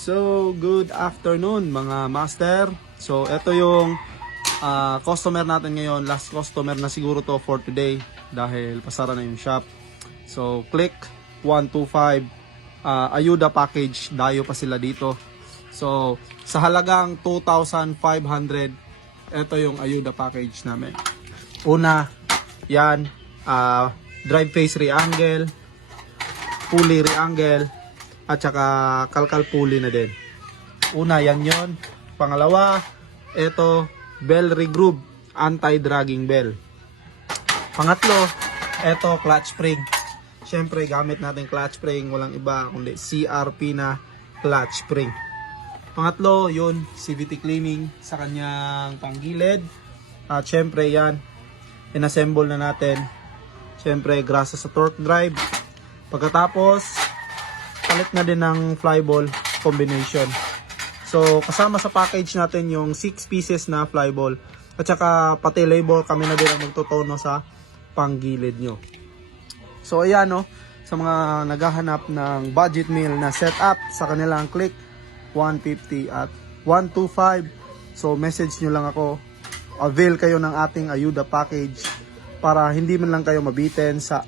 So, good afternoon mga master. So, ito yung customer natin ngayon. Last customer na siguro to for today dahil pasara na yung shop. So, click 125 Ayuda package. Dayo pa sila dito. So, sa halagang 2,500, ito yung Ayuda package namin. Una, yan, drive face re-angle, pulley re-angle, at saka kalkal pulley na din. Una, yan yon. Pangalawa, ito, bell regroove, anti-dragging bell. Pangatlo, ito, clutch spring. Siyempre, gamit natin clutch spring, walang iba kundi CRP na clutch spring. Pangatlo, yun, CVT cleaning sa kanyang panggilid. At siyempre, yan, inassemble na natin. Siyempre, grasa sa torque drive. Pagkatapos, palit na din ng flyball combination. So, kasama sa package natin yung 6 pieces na flyball. At saka pati label kami na din ang magtutono sa panggilid nyo. So, ayan no, sa mga naghahanap ng budget meal na setup sa kanilang click 150 at 125. So, message nyo lang ako. Avail kayo ng ating Ayuda package para hindi man lang kayo mabitin sa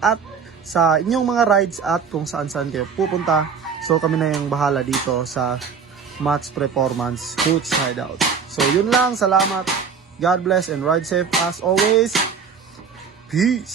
inyong mga rides at kung saan-saan kayo pupunta. So kami na yung bahala dito sa Max Performance Roots Hideout. So yun lang, salamat. God bless and ride safe as always. Peace.